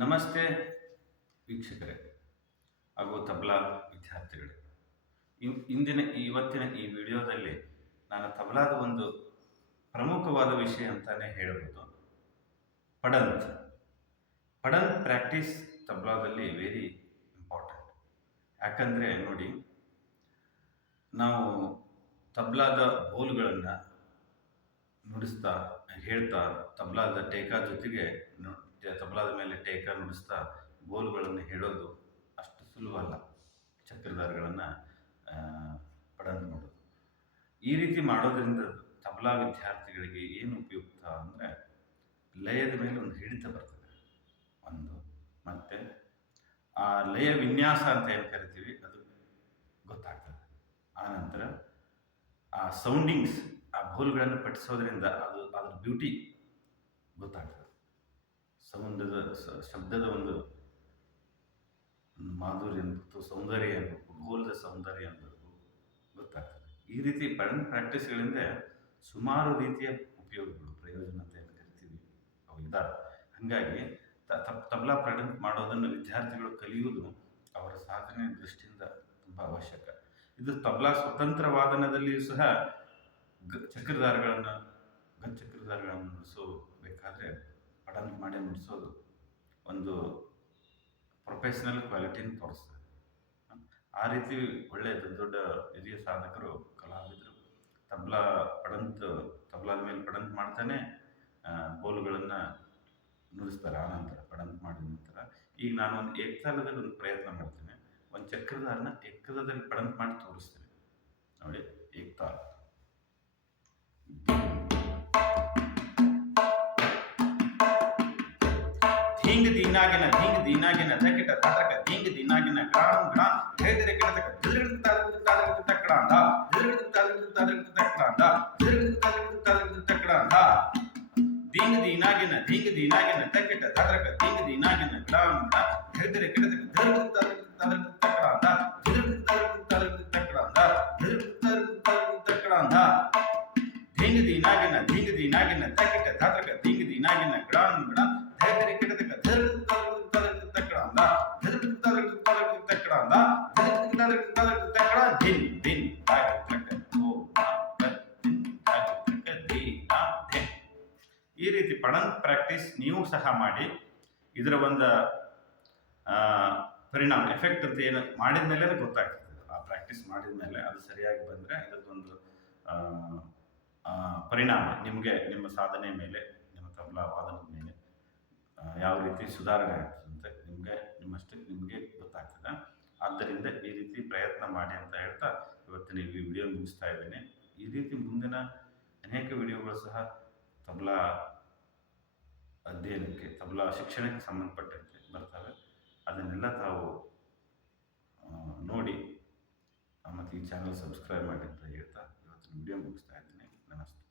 ನಮಸ್ತೆ ವೀಕ್ಷಕರೇ ಹಾಗೂ ತಬಲಾ ವಿದ್ಯಾರ್ಥಿಗಳೇ. ಇವತ್ತಿನ ಈ ವಿಡಿಯೋದಲ್ಲಿ ನಾನು ತಬಲಾದ ಒಂದು ಪ್ರಮುಖವಾದ ವಿಷಯ ಅಂತಾನೆ ಹೇಳ್ಬೋದು. ಪಡಂತ್ ಪಡಂತ್ ಪ್ರಾಕ್ಟೀಸ್ ತಬಲಾದಲ್ಲಿ ವೆರಿ ಇಂಪಾರ್ಟೆಂಟ್. ಯಾಕಂದರೆ ನೋಡಿ, ನಾವು ತಬಲಾದ ಬೋಲ್ಗಳನ್ನು ನುಡಿಸ್ತಾ ಹೇಳ್ತಾ ತಬಲಾದ ಟೇಕಾ ಜೊತೆಗೆ ತಬಲಾದ ಮೇಲೆ ಟೇಕಾ ನುಡಿಸ್ತಾ ಬೋಲ್ಗಳನ್ನು ಹೇಳೋದು ಅಷ್ಟು ಸುಲಭ ಅಲ್ಲ. ಚಕ್ರಧಾರಗಳನ್ನು ಪಡಂತ ಮಾಡೋದು, ಈ ರೀತಿ ಮಾಡೋದ್ರಿಂದ ತಬಲಾ ವಿದ್ಯಾರ್ಥಿಗಳಿಗೆ ಏನು ಉಪಯುಕ್ತ ಅಂದರೆ, ಲಯದ ಮೇಲೆ ಒಂದು ಹಿಡಿತ ಬರ್ತದೆ ಒಂದು, ಮತ್ತು ಆ ಲಯ ವಿನ್ಯಾಸ ಅಂತ ಏನು ಕರಿತೀವಿ ಅದು ಗೊತ್ತಾಗ್ತದೆ. ಆನಂತರ ಆ ಸೌಂಡಿಂಗ್ಸ್, ಆ ಬೋಲ್ಗಳನ್ನು ಪಠಿಸೋದ್ರಿಂದ ಅದ್ರ ಬ್ಯೂಟಿ ಗೊತ್ತಾಗ್ತದೆ. ಶಬ್ದದ ಒಂದು ಮಾಧುರ್ಯ ಮತ್ತು ಸೌಂದರ್ಯ ಅನ್ಬೇಕು, ಬೋಲ್ದ ಸೌಂದರ್ಯ ಅನ್ಬೇಕು ಗೊತ್ತಾಗ್ತದೆ. ಈ ರೀತಿ ಪಡಂತ್ ಪ್ರಾಕ್ಟೀಸ್ಗಳಿಂದ ಸುಮಾರು ರೀತಿಯ ಉಪಯೋಗಗಳು, ಪ್ರಯೋಜನ ಅಂತ ಏನು ಕರಿತೀವಿ ಅವು ಇದ್ದಾವೆ. ಹಾಗಾಗಿ ತಬಲಾ ಪಡಂತ್ ಮಾಡೋದನ್ನು ವಿದ್ಯಾರ್ಥಿಗಳು ಕಲಿಯುವುದು ಅವರ ಸಾಧನೆ ದೃಷ್ಟಿಯಿಂದ ತುಂಬ ಅವಶ್ಯಕ. ಇದು ತಬಲಾ ಸ್ವತಂತ್ರ ವಾದನದಲ್ಲಿಯೂ ಸಹ ಚಕ್ರಧಾರಗಳನ್ನು ನುಡಿಸಬೇಕಾದ್ರೆ ಪಡಂತ್ ಮಾಡಿ ನುಡಿಸೋದು ಒಂದು ಪ್ರೊಫೆಷನಲ್ ಕ್ವಾಲಿಟಿನ ತೋರಿಸ್ತದೆ. ಆ ರೀತಿ ಒಳ್ಳೆಯ ದೊಡ್ಡ ಹಿರಿಯ ಸಾಧಕರು, ಕಲಾವಿದರು ತಬಲಾದ ಮೇಲೆ ಪಡಂತ್ ಮಾಡ್ತಾನೆ ಬೋಲುಗಳನ್ನು ನುಡಿಸ್ತಾರೆ. ಆನಂತರ ಪಡಂತ್ ಮಾಡಿದ ನಂತರ ಈಗ ನಾನು ಒಂದು ಏಕತಾಲದಲ್ಲಿ ಒಂದು ಪ್ರಯತ್ನ ಮಾಡ್ತೇನೆ. ಒಂದು ಚಕ್ರಧಾರನ ಏಕತಾಲದಲ್ಲಿ ಪಡಂತ್ ಮಾಡಿ ತೋರಿಸ್ತೇನೆ ನೋಡಿ. ಏಕತಾಲ ಧೀಂಗ್ ದೀನಾಗಿನ ಧಕಿಟ ತಟಕ ಧೀಂಗ್ ದೀನಾಗಿನ ಗ್ರಾಂ ಗ್ರಾಂ ಹೇದರೆ ಕಿಡತಕ ದಿರಗಿಡ ತಾಲೂಕು ತಕ್ಕಡಾಂದ ದಿರಗಿಡ ತಾಲೂಕು ತಕ್ಕಡಾಂದ ಧೀಂಗ್ ದೀನಾಗಿನ ಧಕಿಟ ತಟಕ ಧೀಂಗ್ ದೀನಾಗಿನ ಗ್ರಾಂ ಗ್ರಾಂ ಹೇದರೆ ಕಿಡತಕ ದಿರಗಿಡ ತಾಲೂಕು ತಕ್ಕಡಾಂದ ದಿರಗಿಡ ತಾಲೂಕು ತಕ್ಕಡಾಂದ ಧೀಂಗ್ ದೀನಾಗಿನ ಧಕಿಟ ತಟಕ ಧೀಂಗ್ ದೀನಾಗಿನ ಗ್ರಾಂ ಗ್ರಾಂ ಹೇದರೆ ಕಿಡತಕ ಈ ರೀತಿ ಪಡಂತ್ ಪ್ರಾಕ್ಟೀಸ್ ನೀವು ಸಹ ಮಾಡಿ. ಇದರ ಒಂದು ಪರಿಣಾಮ, ಎಫೆಕ್ಟ್ ಅಂತ ಏನು ಮಾಡಿದ ಮೇಲೆ ಗೊತ್ತಾಗ್ತದೆ. ಆ ಪ್ರಾಕ್ಟೀಸ್ ಮಾಡಿದ ಮೇಲೆ ಅದು ಸರಿಯಾಗಿ ಬಂದರೆ ಇದರದೊಂದು ಪರಿಣಾಮ ನಿಮಗೆ, ನಿಮ್ಮ ಸಾಧನೆ ಮೇಲೆ, ನಿಮ್ಮ ತಬಲಾ ವಾದನದ ಮೇಲೆ ಯಾವ ರೀತಿ ಸುಧಾರಣೆ ಆಗ್ತದೆ ಅಂತ ನಿಮ್ಮಷ್ಟಕ್ಕೆ ನಿಮಗೆ ಗೊತ್ತಾಗ್ತದೆ. ಆದ್ದರಿಂದ ಈ ರೀತಿ ಪ್ರಯತ್ನ ಮಾಡಿ ಅಂತ ಹೇಳ್ತಾ ಇವತ್ತಿನ ಈ ವಿಡಿಯೋ ಮುಗಿಸ್ತಾ ಇದ್ದೇನೆ. ಈ ರೀತಿ ಮುಂದಿನ ಅನೇಕ ವಿಡಿಯೋಗಳು ಸಹ ತಬಲಾ ಅಧ್ಯಯನಕ್ಕೆ, ತಬಲಾ ಶಿಕ್ಷಣಕ್ಕೆ ಸಂಬಂಧಪಟ್ಟಂತೆ ಬರ್ತವೆ. ಅದನ್ನೆಲ್ಲ ತಾವು ನೋಡಿ ಮತ್ತು ಈ ಚಾನಲ್ ಸಬ್ಸ್ಕ್ರೈಬ್ ಮಾಡಿ ಅಂತ ಹೇಳ್ತಾ ಇವತ್ತಿನ ವಿಡಿಯೋ ಮುಗಿಸ್ತಾ ಇದ್ದೀನಿ. ನಮಸ್ತೆ.